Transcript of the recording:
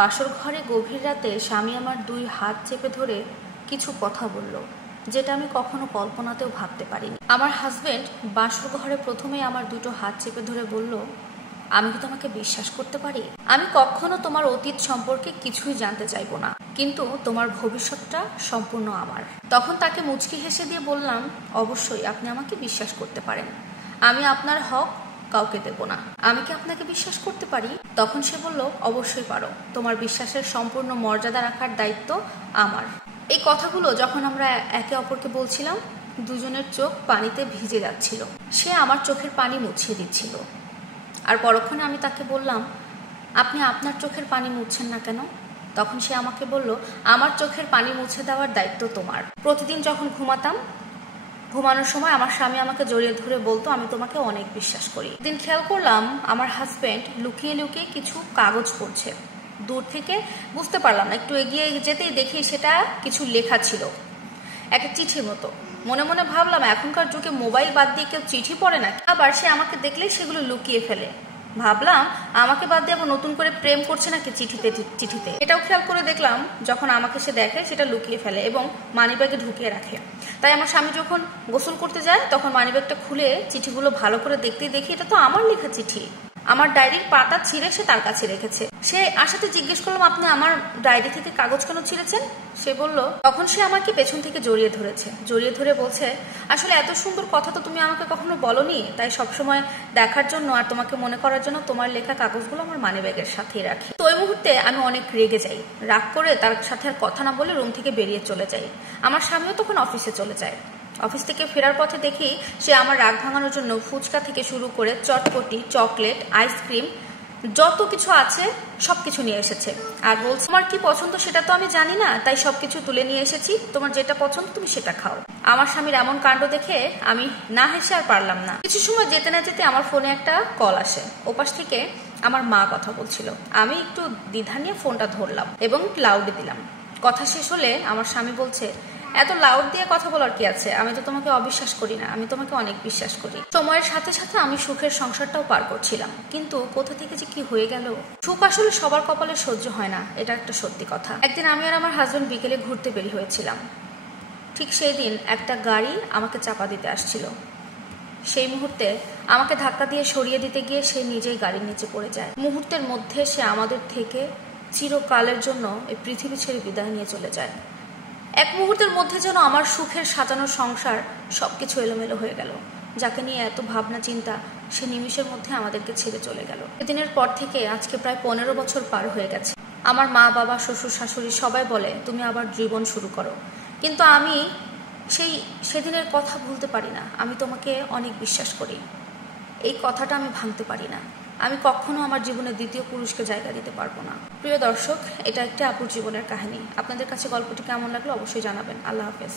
বাসর ঘরে গভীর রাতে স্বামী আমার 2 হাত চেপে ধরে কিছু কথা বলল, যেটা আমি কখনো কল্পনাতেও ভাবতে পারিনি। আমার হাজবেন্ড বাসর ঘরে প্রথমেই আমার 2টো হাত চেপে ধরে বলল, আমি কি তোমাকে বিশ্বাস করতে পারি? আমি কখনো তোমার অতীত সম্পর্কে কিছুই জানতে চাইবো না, কিন্তু তোমার ভবিষ্যৎটা সম্পূর্ণ আমার। তখন তাকে মুচকি হেসে দিয়ে বললাম, অবশ্যই আপনি আমাকে বিশ্বাস করতে পারেন। আমি আপনার হক কাউকে দেব না। আমি কি আপনাকে বিশ্বাস করতে পারি? তখন সে বলল, অবশ্যই পারো। তোমার বিশ্বাসের সম্পূর্ণ মর্যাদা রাখার দায়িত্ব আমার। এই কথাগুলো যখন আমরা একে অপরকে বলছিলাম, দুজনের চোখ পানিতে ভিজে যাচ্ছিল। সে আমার চোখের পানি মুছিয়ে দিচ্ছিল। আর পরক্ষণে আমি তাকে বললাম, আপনি আপনার চোখের পানি মুছছেন না কেন? তখন সে আমাকে বলল, আমার চোখের পানি মুছে দেওয়ার দায়িত্ব তোমার। প্রতিদিন যখন ঘুমানোর সময় আমার স্বামী আমাকে জড়িয়ে ধরে বলতো, আমি তোমাকে অনেক বিশ্বাস করি। একদিন খেয়াল করলাম আমার হাজবেন্ড লুকিয়ে লুকিয়ে কিছু কাগজ পড়ছে। দূর থেকে বুঝতে পারলাম না, একটু এগিয়ে যেতেই দেখি সেটা কিছু লেখা ছিল, একটা চিঠির মতো। মনে মনে ভাবলাম, এখনকার যুগে মোবাইল বাদ দিয়ে কেউ চিঠি পড়ে না। আবার সে আমাকে দেখলেই সেগুলো লুকিয়ে ফেলে। ভাবলাম, আমাকে বাদ দিয়ে আবার নতুন করে প্রেম করছে নাকি চিঠিতে। এটাও খেয়াল করে দেখলাম, যখন আমাকে সে দেখে সেটা লুকিয়ে ফেলে এবং মানিব্যাগে ঢুকিয়ে রাখে। তাই আমার স্বামী যখন গোসল করতে যায় তখন মানিব্যাগটা খুলে চিঠিগুলো ভালো করে দেখতেই দেখি এটা তো আমার লেখা চিঠি। আমার ডায়েরির পাতা ছিঁড়ে সে তার কাছে রেখেছে। সে আসাতে জিজ্ঞেস করলাম, আপনি আমার ডায়েরি থেকে কাগজ কেন ছিঁড়েছেন? সে বলল, তখন সে আমাকে পেছন থেকে জড়িয়ে ধরে বলছে, আসলে এত সুন্দর কথা তো তুমি আমাকে কখনো বলনি, তাই সবসময় দেখার জন্য আর তোমাকে মনে করার জন্য তোমার লেখা কাগজগুলো আমার মানিব্যাগের সাথেই রাখি। তো ওই মুহূর্তে আমি অনেক রেগে যাই। রাগ করে তার সাথে আর কথা না বলে রুম থেকে বেরিয়ে চলে যাই। আমার স্বামীও তখন অফিসে চলে যায়। অফিস থেকে ফেরার পথে দেখি সে আমার রাগ ভাঙানোর জন্য ফুচকা থেকে শুরু করে চটপটি, চকলেট, আইসক্রিম যত কিছু আছে সবকিছু নিয়ে এসেছে। আর বলছে, তোমার কি পছন্দ সেটা তো আমি জানি না, তাই সবকিছু তুলে নিয়ে এসেছি, তোমার যেটা পছন্দ তুমি সেটা খাও। আমার স্বামীর এমন কাণ্ড দেখে আমি না হেসে আর পারলাম না। কিছু সময় যেতে না যেতে আমার ফোনে একটা কল আসে। ওপাশ থেকে আমার মা কথা বলছিল। আমি একটু দ্বিধা নিয়ে ফোনটা ধরলাম এবং লাউডে দিলাম। কথা শেষ হলে আমার স্বামী বলছে, এত লাউড দিয়ে কথা বলার কি আছে? আমি তো তোমাকে অবিশ্বাস করি না, আমি তোমাকে অনেক বিশ্বাস করি। সময়ের সাথে সাথে আমি সুখের সংসারটাও পার করছিলাম, কিন্তু কোথা থেকে যে কি হয়ে গেল। সুখ আসলে সবার কপালে সহ্য হয় না, এটা একটা সত্যি কথা। একদিন আমি আর আমার হাজবেন্ড বিকেলে ঘুরতে বের হয়েছিলাম। ঠিক সেই দিন একটা গাড়ি আমাকে চাপা দিতে আসছিল। সেই মুহূর্তে আমাকে ধাক্কা দিয়ে সরিয়ে দিতে গিয়ে সে নিজেই গাড়ির নিচে পড়ে যায়। মুহূর্তের মধ্যে সে আমাদের থেকে চিরকালের জন্য এই পৃথিবী ছেড়ে বিদায় নিয়ে চলে যায়। এক মুহূর্তের মধ্যে যেন আমার সুখের সাজানো সংসার সবকিছু এলোমেলো হয়ে গেল। যাকে নিয়ে এত ভাবনা চিন্তা, সে নিমিষের মধ্যে আমাদেরকে ছেড়ে চলে গেল। সেদিনের পর থেকে আজকে প্রায় 15 বছর পার হয়ে গেছে। আমার মা, বাবা, শ্বশুর, শাশুড়ি সবাই বলে, তুমি আবার জীবন শুরু করো। কিন্তু আমি সেদিনের কথা ভুলতে পারি না। আমি তোমাকে অনেক বিশ্বাস করি, এই কথাটা আমি ভাঙতে পারি না। আমি কখনো আমার জীবনে দ্বিতীয় পুরুষকে জায়গা দিতে পারবো না। প্রিয় দর্শক, এটা একটা আপুর জীবনের কাহিনী। আপনাদের কাছে গল্পটি কেমন লাগলো অবশ্যই জানাবেন। আল্লাহ হাফেজ।